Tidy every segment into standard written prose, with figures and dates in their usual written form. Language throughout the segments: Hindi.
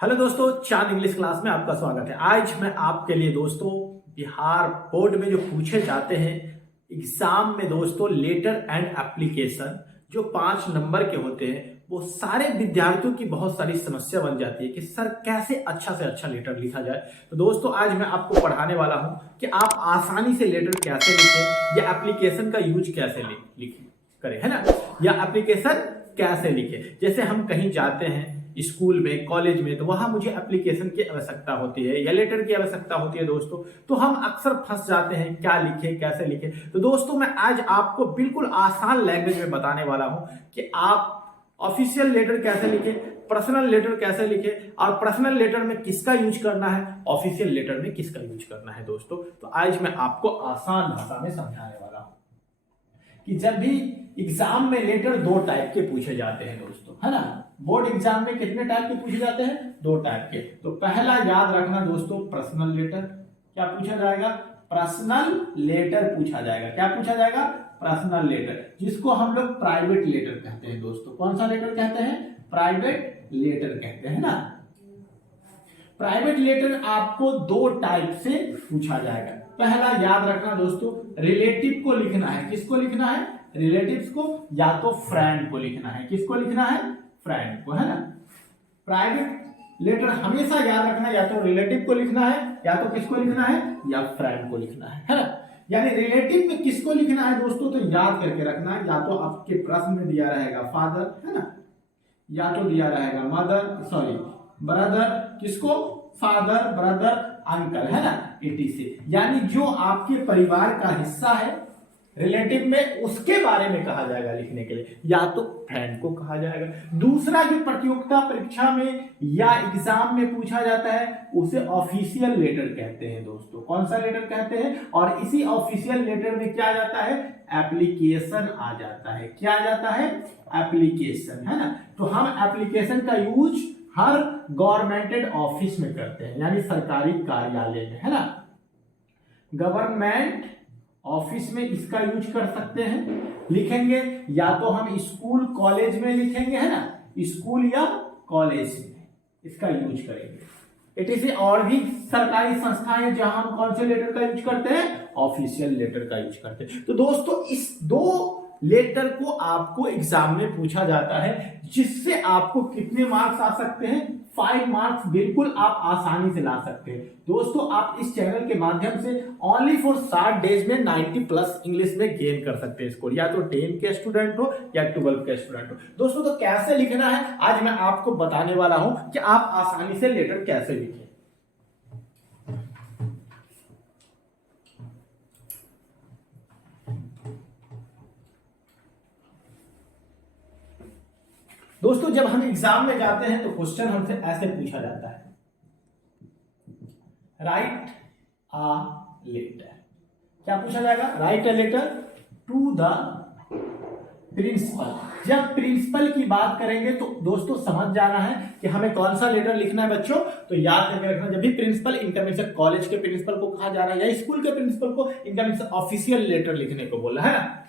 हेलो दोस्तों, चांद इंग्लिश क्लास में आपका स्वागत है। आज मैं आपके लिए दोस्तों बिहार बोर्ड में जो पूछे जाते हैं एग्जाम में दोस्तों लेटर एंड एप्लीकेशन जो 5 नंबर के होते हैं, वो सारे विद्यार्थियों की बहुत सारी समस्या बन जाती है कि सर कैसे अच्छा से अच्छा लेटर लिखा जाए। तो दोस्तों आज मैं आपको पढ़ाने वाला हूं कि आप आसानी से लेटर कैसे लिखें या एप्लीकेशन का यूज कैसे लिखें करें, है ना, या एप्लीकेशन कैसे लिखें। जैसे हम कहीं जाते हैं स्कूल में, कॉलेज में, तो वहां मुझे एप्लीकेशन की आवश्यकता होती है या लेटर की आवश्यकता होती है दोस्तों, तो हम अक्सर फंस जाते हैं क्या लिखे कैसे लिखे। तो दोस्तों मैं आज आपको बिल्कुल आसान लैंग्वेज में बताने वाला हूं कि आप ऑफिशियल लेटर कैसे लिखे, पर्सनल लेटर कैसे लिखे, और पर्सनल लेटर में किसका यूज करना है, ऑफिशियल लेटर में किसका यूज करना है दोस्तों। तो आज मैं आपको आसान भाषा में समझाने वाला हूं कि जब भी एग्जाम में लेटर 2 टाइप के पूछे जाते हैं दोस्तों, है ना। बोर्ड एग्जाम में कितने टाइप के पूछे जाते हैं? 2 टाइप के। तो पहला याद रखना दोस्तों, पर्सनल लेटर। क्या पूछा जाएगा? पर्सनल लेटर पूछा जाएगा। क्या पूछा जाएगा? पर्सनल लेटर, जिसको हम लोग प्राइवेट लेटर कहते हैं दोस्तों। कौन सा लेटर कहते हैं? प्राइवेट लेटर कहते हैं ना। प्राइवेट लेटर आपको 2 टाइप से पूछा जाएगा। पहला याद रखना दोस्तों, रिलेटिव को लिखना है। किसको लिखना है? रिलेटिव्स को, या तो फ्रेंड को लिखना है। किसको लिखना है? फ्रेंड को, है ना। प्राइवेट लेटर हमेशा याद रखना, या तो रिलेटिव को लिखना है, या तो किसको लिखना है, या फ्रेंड को लिखना है ना। यानी रिलेटिव में किसको लिखना है दोस्तों, तो याद करके रखना है, या तो आपके प्रश्न में दिया रहेगा फादर, है ना, या तो दिया रहेगा ब्रदर। किसको? फादर, ब्रदर, अंकल, है ना, etc। यानी जो आपके परिवार का हिस्सा है रिलेटिव में, उसके बारे में कहा जाएगा लिखने के लिए, या तो फ्रेंड को कहा जाएगा। दूसरा जो प्रतियोगिता परीक्षा में या एग्जाम में पूछा जाता है उसे ऑफिशियल लेटर कहते हैं दोस्तों। कौन सा लेटर कहते हैं? और इसी ऑफिशियल लेटर में क्या आ जाता है? एप्लीकेशन आ जाता है। क्या आ जाता है? एप्लीकेशन, है ना। तो हम एप्लीकेशन का यूज हर गवर्नमेंटेड ऑफिस में करते हैं, यानी सरकारी कार्यालय में, है ना। गवर्नमेंट ऑफिस में इसका यूज कर सकते हैं, लिखेंगे, या तो हम स्कूल कॉलेज में लिखेंगे, है ना, स्कूल या कॉलेज में इसका यूज करेंगे। etc। और भी सरकारी संस्थाएं हैं जहां हम कौन से लेटर का यूज करते हैं? ऑफिशियल लेटर का यूज करते हैं। तो दोस्तों इस 2 लेटर को आपको एग्जाम में पूछा जाता है, जिससे आपको कितने मार्क्स आ सकते हैं? 5 मार्क्स बिल्कुल आप आसानी से ला सकते हैं दोस्तों। आप इस चैनल के माध्यम से ओनली फॉर 60 डेज में 90+ इंग्लिश में गेन कर सकते हैं स्कोर, या तो 10 के स्टूडेंट हो या 12 के स्टूडेंट हो दोस्तों। तो कैसे लिखना है आज मैं आपको बताने वाला हूं कि आप आसानी से लेटर कैसे लिखें। दोस्तों जब हम एग्जाम में जाते हैं तो क्वेश्चन हमसे ऐसे पूछा जाता है, राइट अ लेटर। क्या पूछा जाएगा? Write a letter to the principal. जब प्रिंसिपल की बात करेंगे तो दोस्तों समझ जाना है कि हमें कौन सा लेटर लिखना है बच्चों। तो याद करके रखना, जब भी प्रिंसिपल, इनका मीन से कॉलेज के प्रिंसिपल को कहा जा रहा है या स्कूल के प्रिंसिपल को, इनका मीन से ऑफिशियल लेटर लिखने को बोला है ना,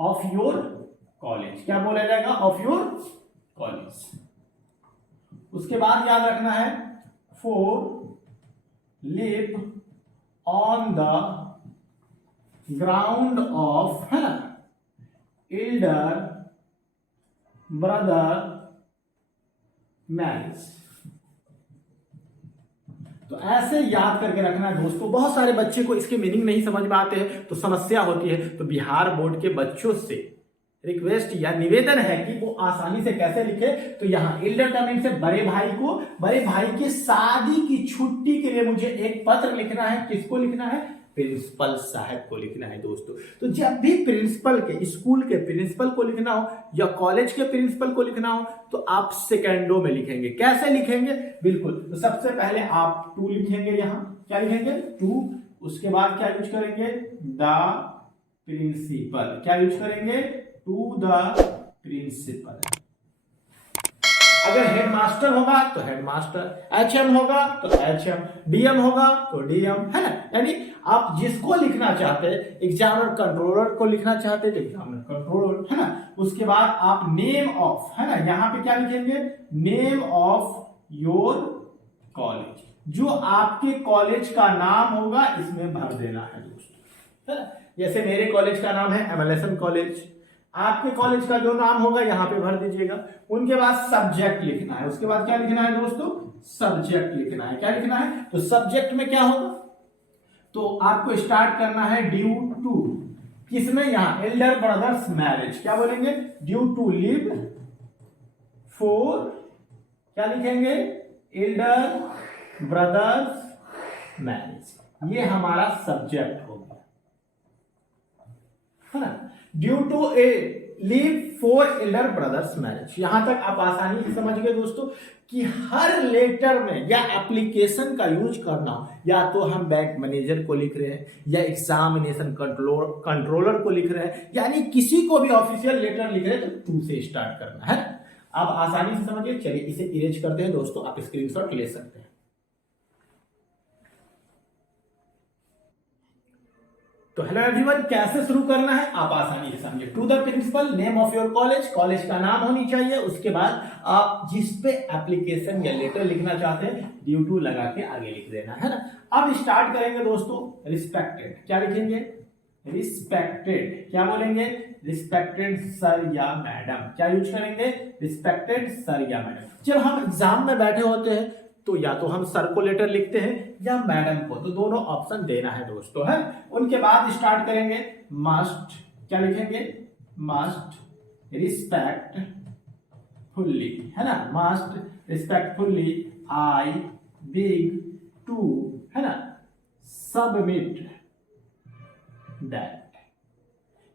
ऑफ योर कॉलेज। क्या बोला जाएगा? Of your college. उसके बाद याद रखना है, for live on the ground of, है ना, एल्डर ब्रदर मैरिज। तो ऐसे याद करके रखना है दोस्तों। बहुत सारे बच्चे को इसके मीनिंग नहीं समझ में आते हैं तो समस्या होती है। तो बिहार बोर्ड के बच्चों से रिक्वेस्ट या निवेदन है कि वो आसानी से कैसे लिखे। तो यहाँ एल्डर का मीन से बड़े भाई की शादी की छुट्टी के लिए मुझे एक पत्र लिखना है। किसको लिखना है? प्रिंसिपल साहब को लिखना है दोस्तों। तो जब भी प्रिंसिपल के, स्कूल के प्रिंसिपल को लिखना हो या कॉलेज के प्रिंसिपल को लिखना हो तो आप सेकेंडों में लिखेंगे। कैसे लिखेंगे? बिल्कुल, तो सबसे पहले आप टू लिखेंगे। यहाँ क्या लिखेंगे? टू। उसके बाद क्या यूज करेंगे? The principal. क्या यूज करेंगे? To the principal. अगर हेडमास्टर होगा तो हेडमास्टर, एचएम होगा तो एचएम, डीएम होगा तो डीएम, है ना। यानी आप जिसको लिखना चाहते हैं, एग्जामिनर कंट्रोलर को लिखना चाहते हैं तो एग्जामिनर कंट्रोलर, है ना। उसके बाद आप नेम ऑफ, है ना, यहाँ पे क्या लिखेंगे? नेम ऑफ योर कॉलेज, जो आपके कॉलेज का नाम होगा इसमें भर देना है दोस्तों, है ना। जैसे मेरे कॉलेज का नाम है एमएलएसएन कॉलेज, आपके कॉलेज का जो नाम होगा यहां पे भर दीजिएगा। उनके बाद सब्जेक्ट लिखना है, उसके बाद क्या लिखना है दोस्तों, सब्जेक्ट लिखना है। क्या लिखना है, तो सब्जेक्ट में क्या होगा, तो आपको स्टार्ट करना है ड्यू टू, किसमें, यहां एल्डर ब्रदर्स मैरिज, क्या बोलेंगे, ड्यू टू लिव फॉर, क्या लिखेंगे, एल्डर ब्रदर्स मैरिज, ये हमारा सब्जेक्ट हो गया, है ना। Due to a leave for elder brother's marriage, यहां तक आप आसानी से समझ गए दोस्तों कि हर लेटर में या एप्लीकेशन का यूज करना, या तो हम बैंक मैनेजर को लिख रहे हैं या एग्जामिनेशन कंट्रोलर को लिख रहे हैं, यानी किसी को भी ऑफिशियल लेटर लिख रहे हैं तो टू से स्टार्ट करना है। आप आसानी से समझिए। चलिए इसे इरेज करते हैं दोस्तों, आप स्क्रीनशॉट ले सकते हैं। तो हेलो एवरीवन, कैसे शुरू करना है आप आसानी से समझिए। To the principal, name of your college, college का नाम होनी चाहिए। उसके बाद आप जिस पे एप्लीकेशन या लेटर लिखना चाहते हैं ड्यू टू लगा के आगे लिख देना, है ना। अब स्टार्ट करेंगे दोस्तों, रिस्पेक्टेड, क्या लिखेंगे, रिस्पेक्टेड, क्या बोलेंगे, रिस्पेक्टेड सर या मैडम, क्या यूज करेंगे, रिस्पेक्टेड सर या मैडम। जब हम एग्जाम में बैठे होते हैं तो या तो हम सर को लेटर लिखते हैं या मैडम को, तो दोनों ऑप्शन देना है दोस्तों, है। उनके बाद स्टार्ट करेंगे मस्ट, क्या लिखेंगे, मस्ट रिस्पेक्टफुल्ली, है ना, मस्ट रिस्पेक्टफुल्ली आई बिग टू, है ना, सबमिट दैट।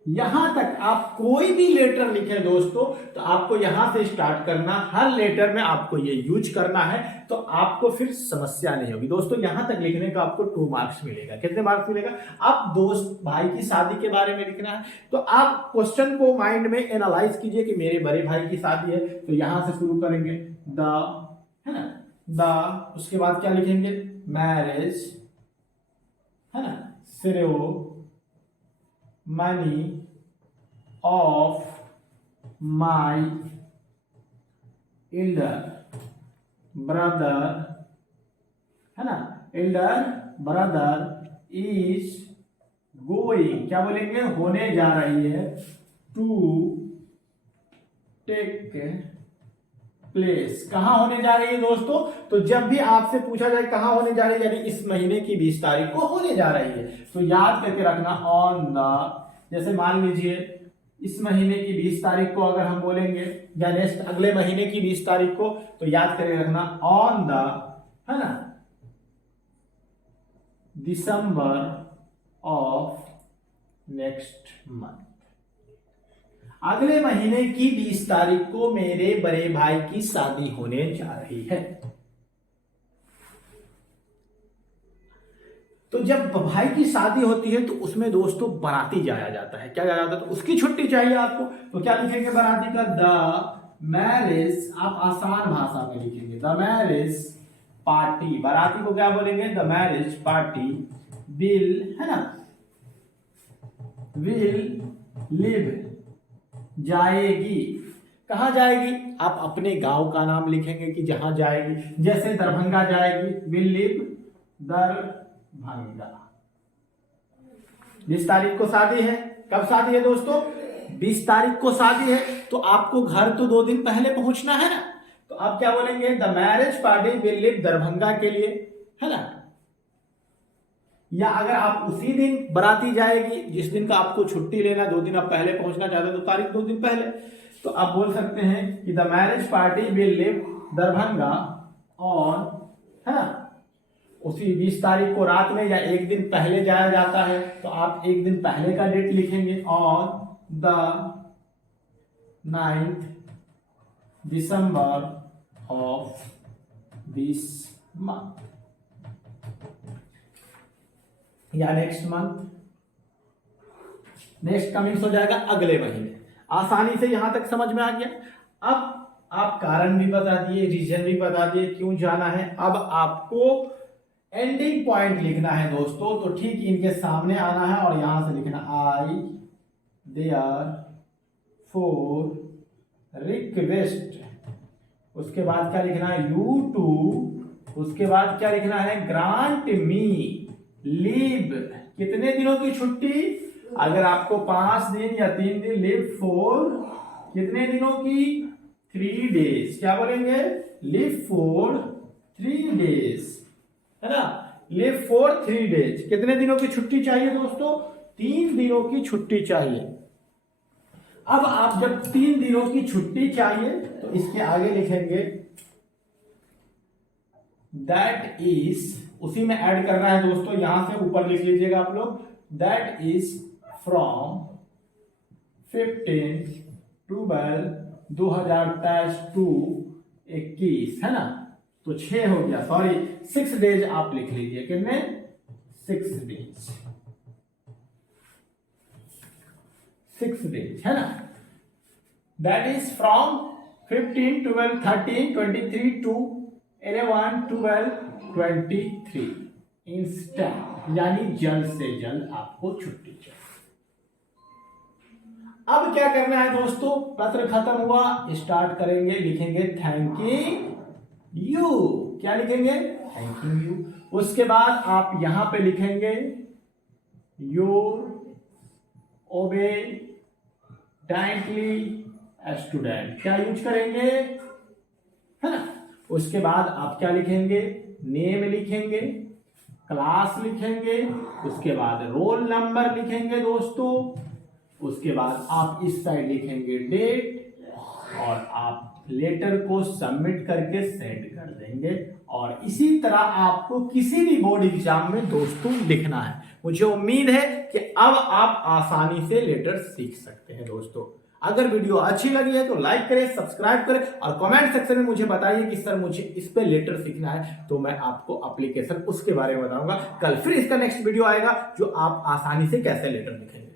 यहां तक आप कोई भी लेटर लिखे दोस्तों तो आपको यहां से स्टार्ट करना, हर लेटर में आपको ये यूज करना है, तो आपको फिर समस्या नहीं होगी दोस्तों। यहां तक लिखने का आपको 2 मार्क्स मिलेगा। कितने मार्क्स मिलेगा, आप दोस्त भाई की शादी के बारे में लिखना है तो आप क्वेश्चन को माइंड में एनालाइज कीजिए कि मेरे बड़े भाई की शादी है, तो यहां से शुरू करेंगे द, है ना, द, उसके बाद क्या लिखेंगे, मैरिज, है ना, ceremony of my elder brother, है ना, एल्डर ब्रदर इज गोइंग, क्या बोलेंगे, होने जा रही है, टू टेक प्लेस, कहां होने जा रही है दोस्तों, तो जब भी आपसे पूछा जाए कहां होने जा रही है, यानी इस महीने की 20 तारीख को होने जा रही है, तो याद करके रखना ऑन द, जैसे मान लीजिए इस महीने की 20 तारीख को अगर हम बोलेंगे या नेक्स्ट अगले महीने की 20 तारीख को, तो याद करके रखना ऑन द, है ना, दिसंबर ऑफ नेक्स्ट मंथ, अगले महीने की 20 तारीख को मेरे बड़े भाई की शादी होने जा रही है। तो जब भाई की शादी होती है तो उसमें दोस्तों बाराती जाया जाता है, क्या जाया जाता है, तो उसकी छुट्टी चाहिए आपको, तो क्या लिखेंगे बाराती का, द मैरिज, आप आसान भाषा में लिखेंगे द मैरिज पार्टी, बाराती को क्या बोलेंगे, द मैरिज पार्टी विल, है ना, विल लिव, जाएगी, कहां जाएगी, आप अपने गांव का नाम लिखेंगे कि जहां जाएगी, जैसे दरभंगा जाएगी, विल लिव दरभंगा। 20 तारीख को शादी है, कब शादी है दोस्तों, 20 तारीख को शादी है, तो आपको घर तो 2 दिन पहले पहुंचना है ना, तो आप क्या बोलेंगे, the marriage party will live Darbhanga के लिए, है ना। या अगर आप उसी दिन बाराती जाएगी, जिस दिन का आपको छुट्टी लेना, 2 दिन आप पहले पहुंचना चाहते हैं तो तारीख 2 दिन पहले, तो आप बोल सकते हैं कि the marriage party will live Darbhanga on, है ना, उसी 20 तारीख को रात में या 1 दिन पहले जाया जाता है, तो आप 1 दिन पहले का डेट लिखेंगे, on the 9th December of this month, या नेक्स्ट मंथ, नेक्स्ट कमिंग्स हो जाएगा अगले महीने। आसानी से यहां तक समझ में आ गया। अब आप कारण भी बता दिए, रीजन भी बता दिए क्यों जाना है। अब आपको एंडिंग पॉइंट लिखना है दोस्तों, तो ठीक इनके सामने आना है और यहां से लिखना आई देयर फोर रिक्वेस्ट उसके बाद क्या लिखना है यू टू, उसके बाद क्या लिखना है ग्रांट मी लीव, कितने दिनों की छुट्टी, अगर आपको 5 दिन या 3 दिन, लीव फॉर कितने दिनों की 3 डेज, क्या बोलेंगे लीव फॉर 3 डेज, है ना, लीव फॉर 3 डेज, कितने दिनों की छुट्टी चाहिए दोस्तों, 3 दिनों की छुट्टी चाहिए। अब आप जब 3 दिनों की छुट्टी चाहिए तो इसके आगे लिखेंगे दैट इज, उसी में ऐड करना है दोस्तों, यहां से ऊपर लिख लीजिएगा आप लोग, दैट इज फ्रॉम 15/12/2023 टू 21, है ना, तो 6 हो गया, सॉरी 6 डेज आप लिख लीजिए, कितने 6 डेज, 6 डेज, है ना, that is from 15, 12, 13, 23 to 11, 12, 23 instant, यानी जल्द से जल्द आपको छुट्टी चाहिए। अब क्या करना है दोस्तों, पत्र खत्म हुआ, स्टार्ट करेंगे, लिखेंगे थैंक यू, क्या लिखेंगे थैंक यू, उसके बाद आप यहां पे लिखेंगे योर ओबेडेंटली स्टूडेंट, क्या यूज करेंगे, है ना, उसके बाद आप क्या लिखेंगे नेम लिखेंगे, क्लास लिखेंगे, उसके बाद रोल नंबर लिखेंगे दोस्तों, उसके बाद आप इस साइड लिखेंगे डेट, और आप लेटर को सबमिट करके सेंड कर देंगे। और इसी तरह आपको किसी भी बोर्ड एग्जाम में दोस्तों लिखना है। मुझे उम्मीद है कि अब आप आसानी से लेटर सीख सकते हैं दोस्तों। अगर वीडियो अच्छी लगी है तो लाइक करें, सब्सक्राइब करें और कमेंट सेक्शन में मुझे बताइए कि सर मुझे इस पे लेटर सीखना है, तो मैं आपको एप्लीकेशन उसके बारे में बताऊंगा। कल फिर इसका नेक्स्ट वीडियो आएगा जो आप आसानी से कैसे लेटर लिखेंगे।